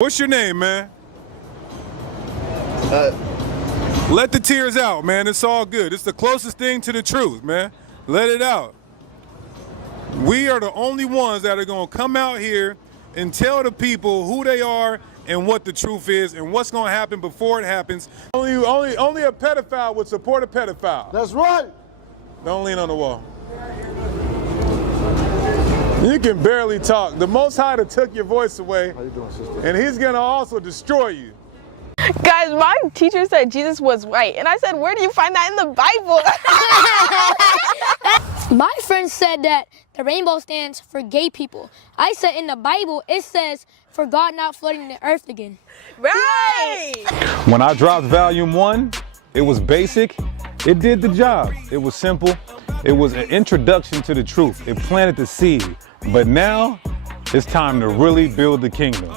What's your name, man? Let the tears out, man. It's all good. It's the closest thing to the truth, man. Let it out. We are the only ones that are going to come out here and tell the people who they are and what the truth is and what's going to happen before it happens. Only a pedophile would support a pedophile. That's right. Don't lean on the wall. You can barely talk. The Most High took your voice away. How you doing, sister? And he's going to also destroy you. Guys, my teacher said Jesus was white, and I said, where do you find that in the Bible? My friend said that the rainbow stands for gay people. I said in the Bible, it says for God not flooding the earth again. Right! When I dropped volume 1, it was basic. It did the job. It was simple. It was an introduction to the truth. It planted the seed. But now, it's time to really build the kingdom.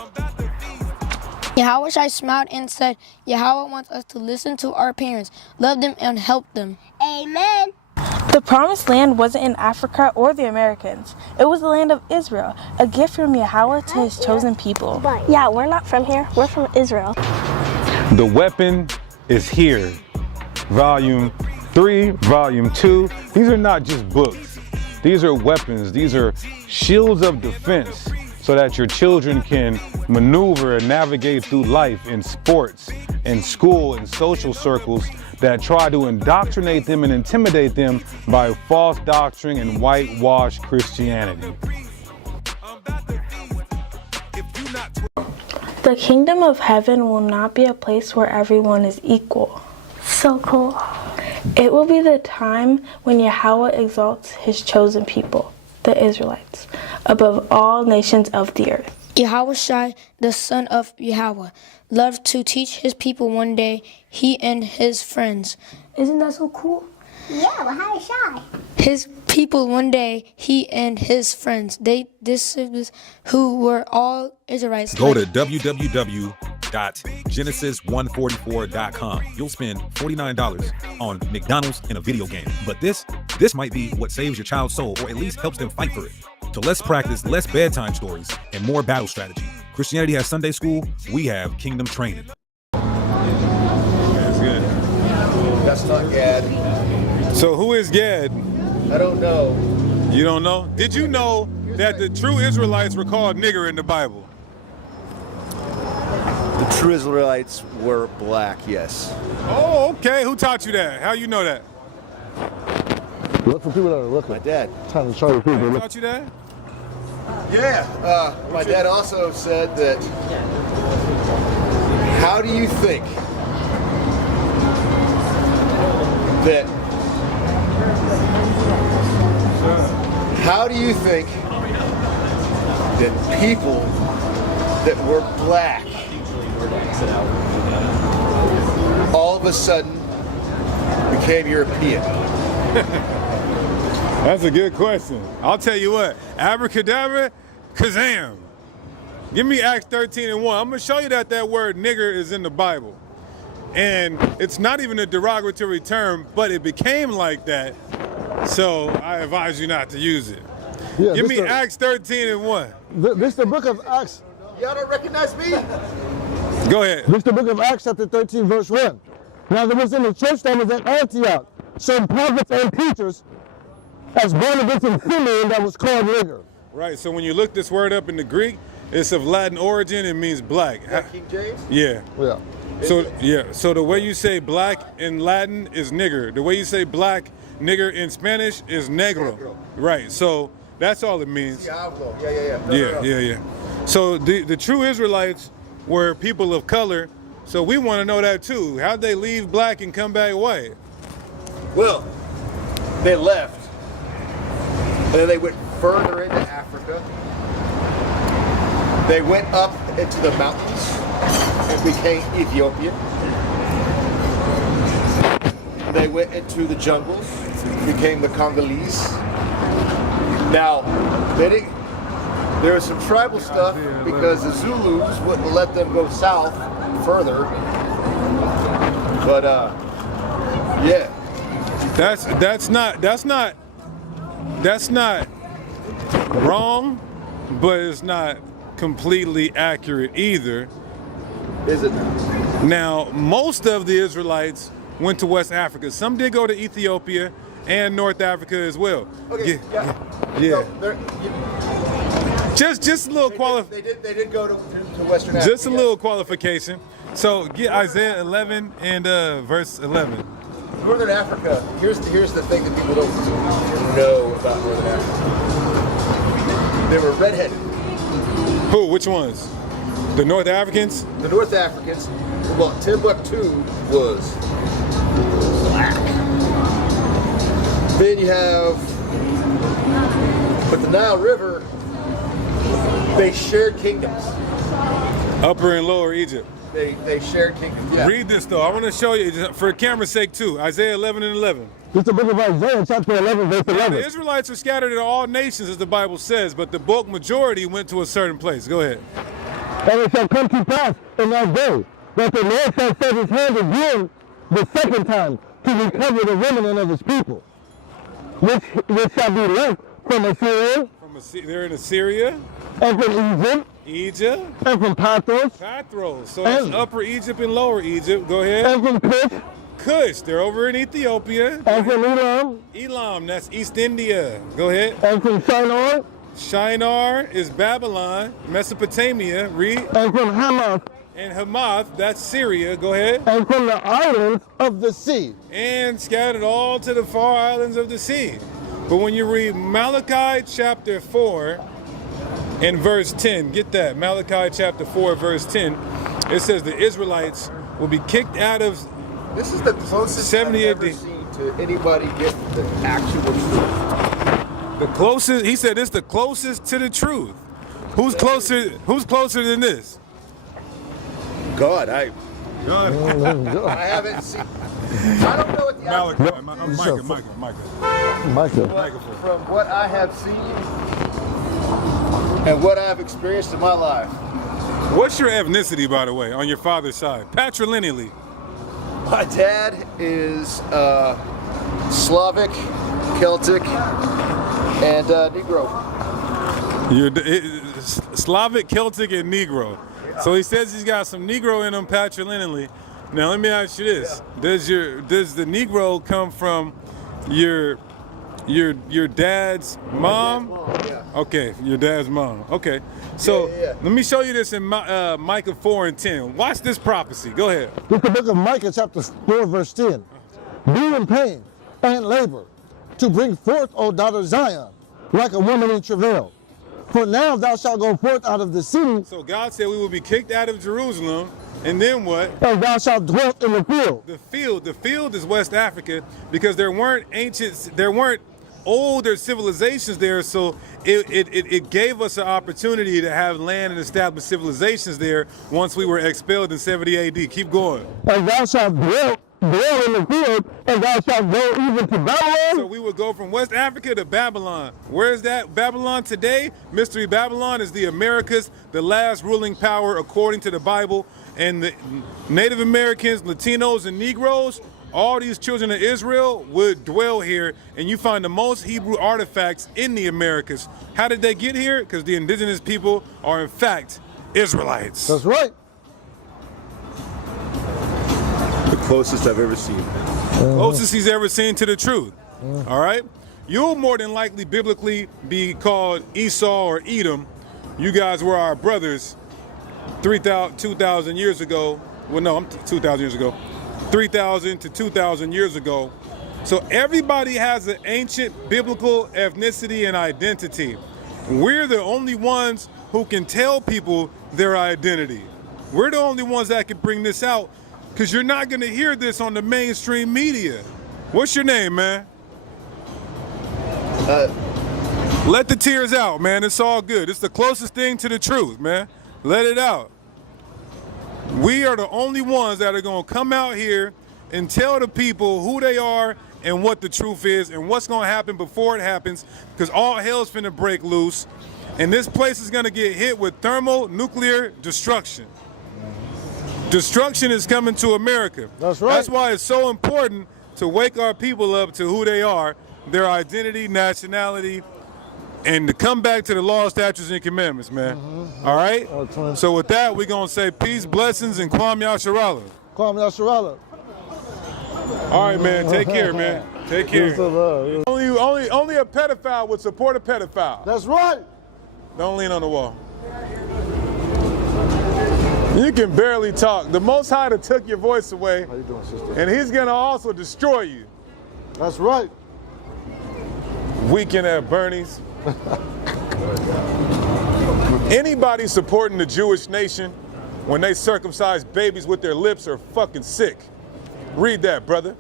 Yahweh Shai smiled and said, Yahweh wants us to listen to our parents, love them, and help them. Amen. The promised land wasn't in Africa or the Americans. It was the land of Israel, a gift from Yahweh to his chosen people. Yeah, we're not from here. We're from Israel. The weapon is here. Volume 3, Volume 2. These are not just books. These are weapons. These are shields of defense so that your children can maneuver and navigate through life in sports, in school, in social circles that try to indoctrinate them and intimidate them by false doctrine and whitewashed Christianity. The kingdom of heaven will not be a place where everyone is equal. So cool. It will be the time when Yahweh exalts his chosen people, the Israelites, above all nations of the earth. Yahweh Shai, the son of Yahweh, loved to teach his people one day, he and his friends. Isn't that so cool? Yeah, well, how is shy? His people one day, he and his friends, disciples who were all Israelites. Go to www.genesis144.com. You'll spend $49 on McDonald's and a video game. But this might be what saves your child's soul, or at least helps them fight for it. So let's practice less bedtime stories and more battle strategy. Christianity has Sunday school. We have kingdom training. That's good. That's not Gad. So who is Gad? I don't know. You don't know? Did you know that the true Israelites were called nigger in the Bible? The true Israelites were black, yes. Oh, okay. Who taught you that? How you know that? Look for people that are looking. My dad. Trying to show the people. Who taught you that? Yeah. My dad also said that, how do you think that people that were black all of a sudden became European? That's a good question. I'll tell you what. Abracadabra, kazam. Give me Acts 13:1. I'm going to show you that word nigger is in the Bible. And it's not even a derogatory term, but it became like that. So I advise you not to use it. Yeah, Give me Acts 13:1. This is the book of Acts. Y'all don't recognize me? Go ahead. This is the book of Acts, chapter 13, verse 1. Now there was in the church that was at Antioch some prophets and teachers, as Barnabas and Simeon, that was called nigger. Right, so when you look this word up in the Greek, it's of Latin origin, it means black. King James? Yeah. Yeah. So the way you say black in Latin is nigger. The way you say black, nigger in Spanish is negro. Right, so that's all it means. Yeah. So the true Israelites were people of color, so we want to know that too. How'd they leave black and come back white? Well, they left, and then they went further into Africa. They went up into the mountains and became Ethiopian. They went into the jungles, became the Congolese. Now, there was some tribal stuff because the Zulus wouldn't let them go south further. But yeah. That's not wrong, but it's not completely accurate either. Is it? Now, most of the Israelites went to West Africa. Some did go to Ethiopia and North Africa as well. Okay. Yeah. Yeah. So Just a little they did go to Western Africa. Just a little qualification. So get Isaiah 11 and verse 11. Northern Africa. Here's the thing that people don't know about Northern Africa. They were redheaded. Who? Which ones? The North Africans? The North Africans. Well, Timbuktu was black. Then you have, but the Nile River, they shared kingdoms. Upper and Lower Egypt. They shared kingdoms. Yeah. Read this though. I want to show you for camera's sake too. Isaiah 11 and 11. It's the book of Isaiah, chapter 11, verse Now, 11. the Israelites are scattered in all nations, as the Bible says, but the bulk majority went to a certain place. Go ahead. And it shall come to pass in that day that the Lord shall set his hand again the second time to recover the remnant of his people, which shall be left from Assyria, They're in Assyria, and from Egypt, and from Pathros, So it's Upper Egypt and Lower Egypt. Go ahead. and from Cush, they're over in Ethiopia. and from Elam, Elam, that's East India. Go ahead. and from Shinar, Shinar is Babylon, Mesopotamia. Read. and from Hamath, And Hamath, that's Syria. Go ahead. and from the islands of the sea. And scattered all to the far islands of the sea. But when you read Malachi chapter 4 and verse 10, get that, Malachi chapter 4 verse 10, it says the Israelites will be kicked out of. This is the closest 70 I've ever AD. seen to anybody get the actual truth. The closest, he said, it's the closest to the truth. Who's closer than this? God, I God. haven't seen. I don't know what the Micah. But from what I have seen and what I've experienced in my life. What's your ethnicity, by the way, on your father's side? Patrilineally. My dad is Slavic, Celtic, and Negro. Slavic, Celtic, and Negro. So he says he's got some Negro in him patrilineally. Now let me ask you this: does the Negro come from your dad's mom? Yeah. Okay, your dad's mom. Okay, so Yeah. let me show you this in Micah 4 and 10. Watch this prophecy. Go ahead. It's the book of Micah, chapter 4, verse 10. Be in pain and labor to bring forth, O daughter Zion, like a woman in travail. For now thou shalt go forth out of the city, So God said we will be kicked out of Jerusalem, and then what? and thou shalt dwell in the field. The field is West Africa because there weren't older civilizations there, so it gave us an opportunity to have land and establish civilizations there once we were expelled in 70 AD. Keep going. And thou shalt dwell in the field, and thou shalt go even to Babylon. So we would go from West Africa to Babylon. Where is that Babylon today? Mystery Babylon is the Americas, the last ruling power according to the Bible. And the Native Americans, Latinos, and Negroes, all these children of Israel would dwell here, and you find the most Hebrew artifacts in the Americas. How did they get here? Because the indigenous people are in fact Israelites. That's right. The closest I've ever seen. Closest he's ever seen to the truth. All right? You'll more than likely biblically be called Esau or Edom. You guys were our brothers 2,000 years ago. Well, no, I'm 2,000 years ago. 3,000 to 2,000 years ago. So everybody has an ancient biblical ethnicity and identity. We're the only ones who can tell people their identity. We're the only ones that can bring this out, because you're not going to hear this on the mainstream media. What's your name, man? Let the tears out, man. It's all good. It's the closest thing to the truth, man. Let it out. We are the only ones that are going to come out here and tell the people who they are and what the truth is and what's going to happen before it happens, because all hell's finna break loose, and this place is going to get hit with thermonuclear destruction. Destruction is coming to America. That's right. That's why it's so important to wake our people up to who they are, their identity, nationality, and to come back to the law, statutes, and commandments, man. All right? So with that, we're going to say peace, blessings, and Kwam Yasharala. Kwam Yasharala. All right, man. Take care, man. Take care. Only a pedophile would support a pedophile. That's right. Don't lean on the wall. You can barely talk. The Most High took your voice away. How you doing, sister? And he's going to also destroy you. That's right. Weekend at Bernie's. Anybody supporting the Jewish nation when they circumcise babies with their lips are fucking sick. Read that, brother.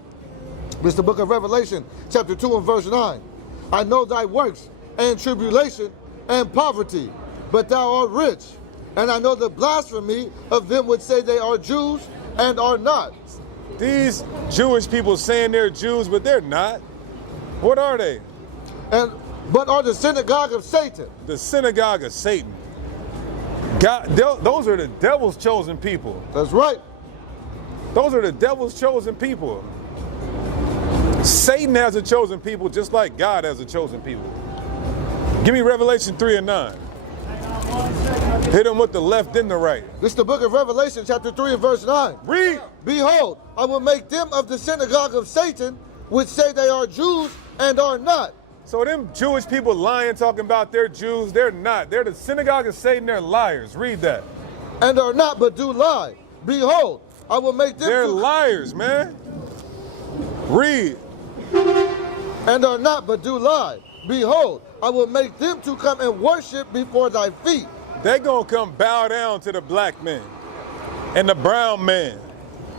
It's the book of Revelation, chapter 2 and verse 9. I know thy works and tribulation and poverty, but thou art rich. And I know the blasphemy of them which say they are Jews and are not. These Jewish people saying they're Jews, but they're not. What are they? But are the synagogue of Satan. The synagogue of Satan. God, those are the devil's chosen people. That's right. Those are the devil's chosen people. Satan has a chosen people just like God has a chosen people. Give me Revelation 3 and 9. Hit them with the left and the right. This is the book of Revelation, chapter 3 and verse 9. Read. Behold, I will make them of the synagogue of Satan, which say they are Jews and are not. So them Jewish people lying, talking about they're Jews, they're not. They're the synagogue of Satan, they're liars. Read that. And are not, but do lie. Behold, I will make them... They're liars, man. Read. And are not, but do lie. Behold, I will make them to come and worship before thy feet. They gonna come bow down to the black man and the brown man,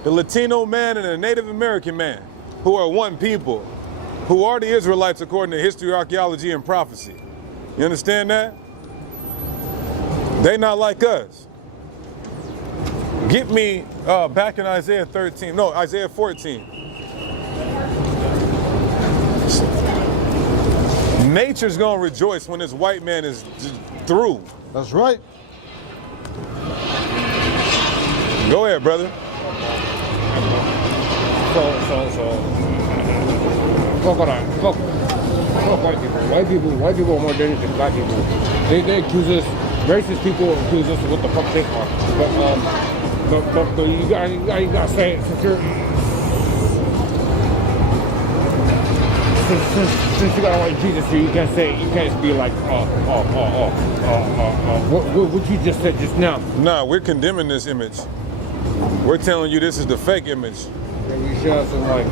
the Latino man and the Native American man, who are one people, who are the Israelites according to history, archaeology, and prophecy. You understand that? They not like us. Get me back in Isaiah 13, no, Isaiah 14. Nature's gonna rejoice when this white man is through. That's right. Go ahead, brother. Fuck white people. White people are more dangerous than black people. They accuse us, racist people accuse us of what the fuck they are. But you gotta say it security. Since you got white Jesus here, you can't be like, what you just said just now. Nah, we're condemning this image. We're telling you this is the fake image. Can you show us some like a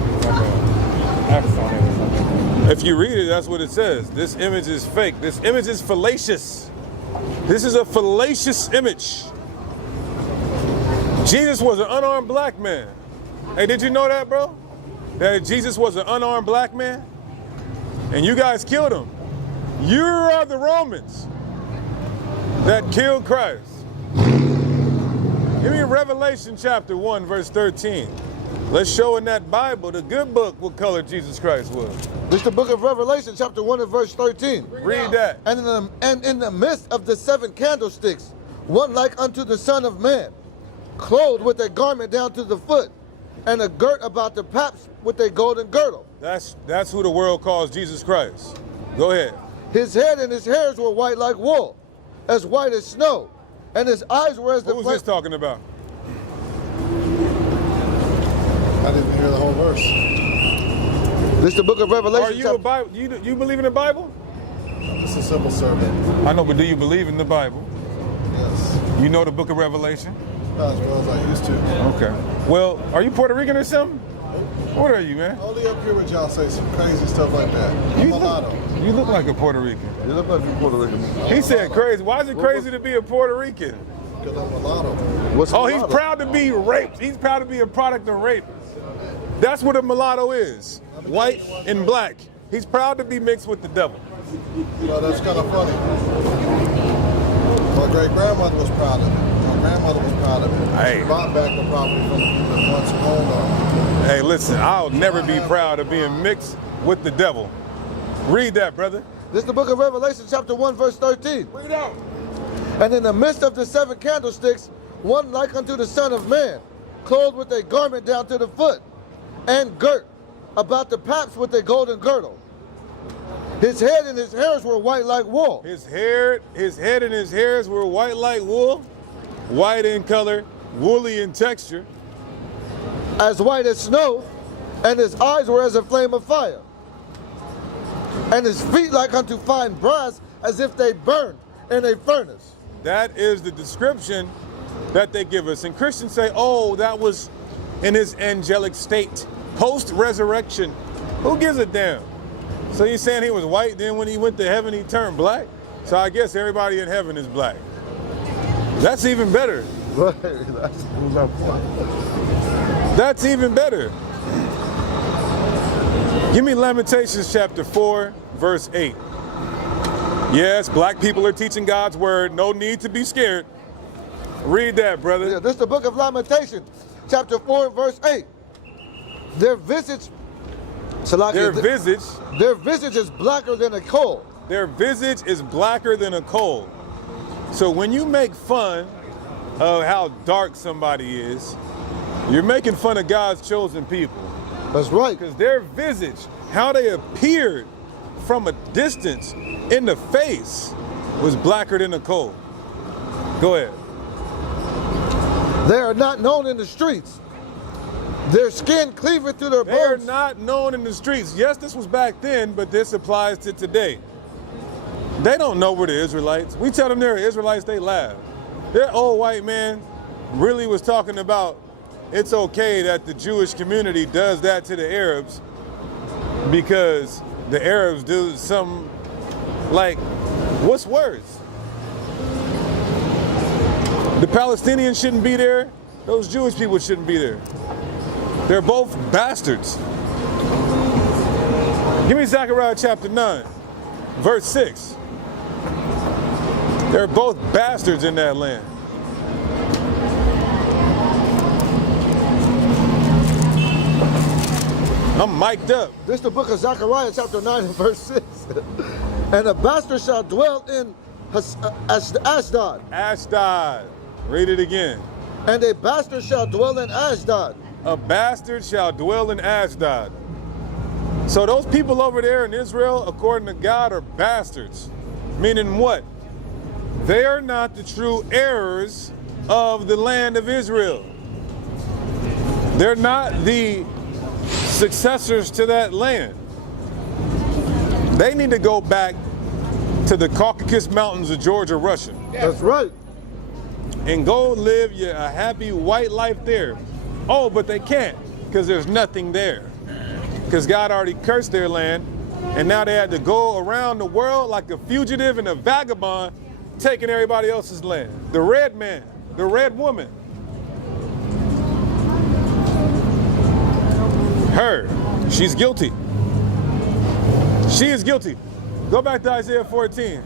X on it or something? If you read it, that's what it says. This image is fake. This image is fallacious. This is a fallacious image. Jesus was an unarmed black man. Hey, did you know that, bro? That Jesus was an unarmed black man? And you guys killed him. You are the Romans that killed Christ. Give me Revelation chapter 1, verse 13. Let's show in that Bible, the good book, what color Jesus Christ was. This is the book of Revelation, chapter 1 and verse 13. Read that. And in the midst of the 7 candlesticks, one like unto the Son of Man, clothed with a garment down to the foot, and a girt about the paps with a golden girdle. That's who the world calls Jesus Christ. Go ahead. His head and his hairs were white like wool, as white as snow, and his eyes were as the... Who's this talking about? I didn't hear the whole verse. This is the book of Revelation. Are you a Bible? You believe in the Bible? It's a civil servant. I know, but do you believe in the Bible? Yes. You know the book of Revelation? Not as well as I used to. Okay. Well, are you Puerto Rican or something? What are you, man? Only up here with y'all say some crazy stuff like that. I'm mulatto. You look like a Puerto Rican. You look like a Puerto Rican. He said crazy. Why is it crazy to be a Puerto Rican? Because I'm mulatto. What's Oh, mulatto? he's proud to be raped. He's proud to be a product of rape. That's what a mulatto is. White and black. He's proud to be mixed with the devil. Well, that's kind of funny. My great-grandmother was proud of it. My grandmother was proud of it. Hey. She bought back the property from the ones who owned her. Hey, listen, I'll never be proud of being mixed with the devil. Read that, brother. This is the book of Revelation, chapter 1, verse 13. Read out. And in the midst of the 7 candlesticks, one like unto the Son of Man, clothed with a garment down to the foot, and girt about the paps with a golden girdle. His head and his hairs were white like wool. His head and his hairs were white like wool, white in color, woolly in texture. As white as snow, and his eyes were as a flame of fire. And his feet like unto fine brass, as if they burned in a furnace. That is the description that they give us. And Christians say, oh, that was in his angelic state, post-resurrection. Who gives a damn? So you're saying he was white, then when he went to heaven, he turned black? So I guess everybody in heaven is black. That's even better. That's even better. Give me Lamentations chapter 4, verse 8. Yes, black people are teaching God's word. No need to be scared. Read that, brother. Yeah, this is the book of Lamentations, chapter 4, verse 8. Their visage is blacker than a coal. Their visage is blacker than a coal. So when you make fun of how dark somebody is, you're making fun of God's chosen people. That's right. Because their visage, how they appeared from a distance in the face, was blacker than a coal. Go ahead. They are not known in the streets. Their skin cleaveth through their bones. They are not known in the streets. Yes, this was back then, but this applies to today. They don't know we're the Israelites. We tell them they're Israelites, they laugh. Their old white man really was talking about it's okay that the Jewish community does that to the Arabs because the Arabs do something like, what's worse? The Palestinians shouldn't be there. Those Jewish people shouldn't be there. They're both bastards. Give me Zechariah chapter 9, verse 6. They're both bastards in that land. I'm mic'd up. This is the book of Zechariah chapter 9 and verse 6. And a bastard shall dwell in Ashdod. Ashdod. Read it again. And a bastard shall dwell in Ashdod. A bastard shall dwell in Ashdod. So those people over there in Israel, according to God, are bastards. Meaning what? They are not the true heirs of the land of Israel. They're not the successors to that land. They need to go back to the Caucasus Mountains of Georgia, Russia. That's right. And go live a happy white life there. Oh, but they can't because there's nothing there. Because God already cursed their land, and now they had to go around the world like a fugitive and a vagabond, taking everybody else's land. The red man, the red woman. Her, she's guilty. She is guilty. Go back to Isaiah 14.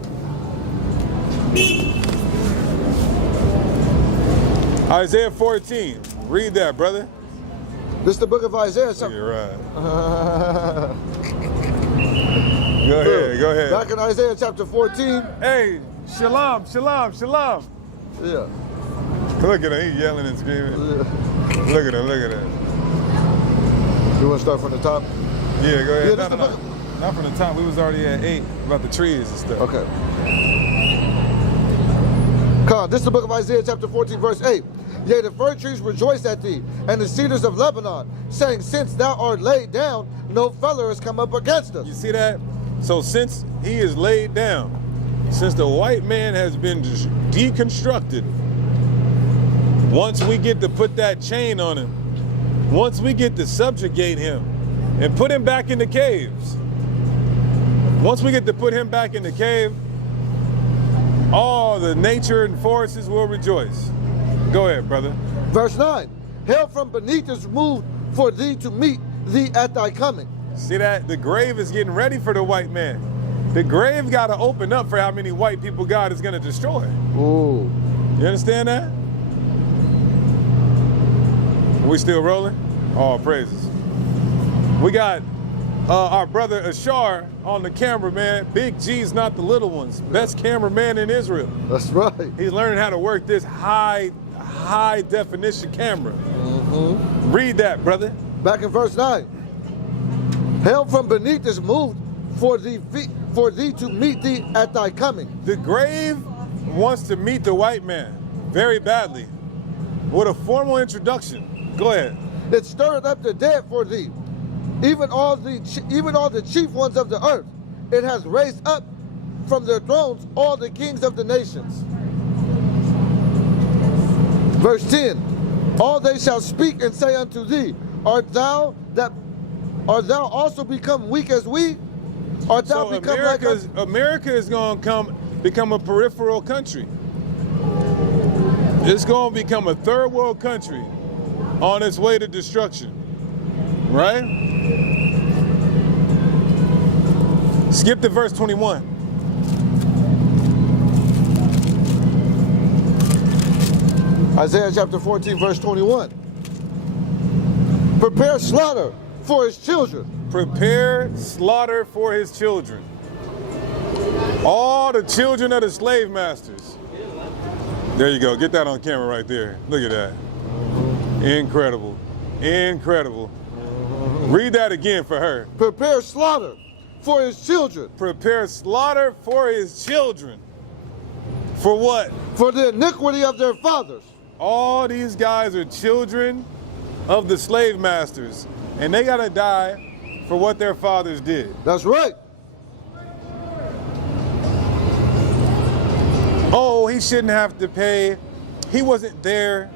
Isaiah 14. Read that, brother. This is the book of Isaiah. You're right. Go ahead, go ahead. Back in Isaiah chapter 14. Hey, shalom, shalom, shalom. Yeah. Look at him, he's yelling and screaming. Yeah. Look at him, look at him. You want to start from the top? Yeah, go ahead. Yeah, No, not from the top. We was already at 8 about the trees and stuff. Okay. Come on, this is the book of Isaiah chapter 14, verse 8. Yea, the fir trees rejoice at thee, and the cedars of Lebanon, saying, since thou art laid down, no feller has come up against us. You see that? So since he is laid down, since the white man has been deconstructed, once we get to put that chain on him, once we get to subjugate him and put him back in the caves, once we get to put him back in the cave, all the nature and forests will rejoice. Go ahead, brother. Verse 9. Hell from beneath is removed for thee to meet thee at thy coming. See that? The grave is getting ready for the white man. The grave got to open up for how many white people God is going to destroy. Ooh. You understand that? We still rolling? All praises. We got our brother Ashar on the camera, man. Big G's, not the little ones. Best cameraman in Israel. That's right. He's learning how to work this high definition camera. Mm-hmm. Read that, brother. Back in verse 9. Hell from beneath is moved for for thee to meet thee at thy coming. The grave wants to meet the white man very badly. With a formal introduction. Go ahead. It stirreth up the dead for thee, even all the chief ones of the earth. It has raised up from their thrones all the kings of the nations. Verse 10, all they shall speak and say unto thee, art thou also become weak as we? Art thou So become America is going to become a peripheral country. It's going to become a third world country on its way to destruction, right? Skip to verse 21. Isaiah chapter 14, verse 21. Prepare slaughter for his children. Prepare slaughter for his children. All the children of the slave masters. There you go. Get that on camera right there. Look at that. Incredible. Incredible. Read that again for her. Prepare slaughter for his children. Prepare slaughter for his children. For what? For the iniquity of their fathers. All these guys are children of the slave masters, and they gotta die for what their fathers did. That's right. Oh, he shouldn't have to pay. He wasn't there.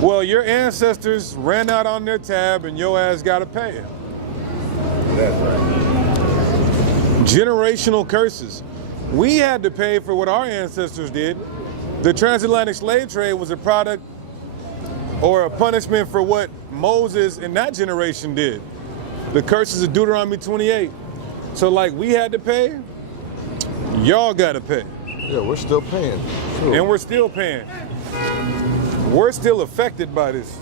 Well, your ancestors ran out on their tab and your ass gotta pay it. That's right. Generational curses. We had to pay for what our ancestors did. The transatlantic slave trade was a product or a punishment for what Moses and that generation did. The curses of Deuteronomy 28. So like we had to pay, y'all gotta pay. Yeah, we're still paying. Sure. And we're still paying. We're still affected by this.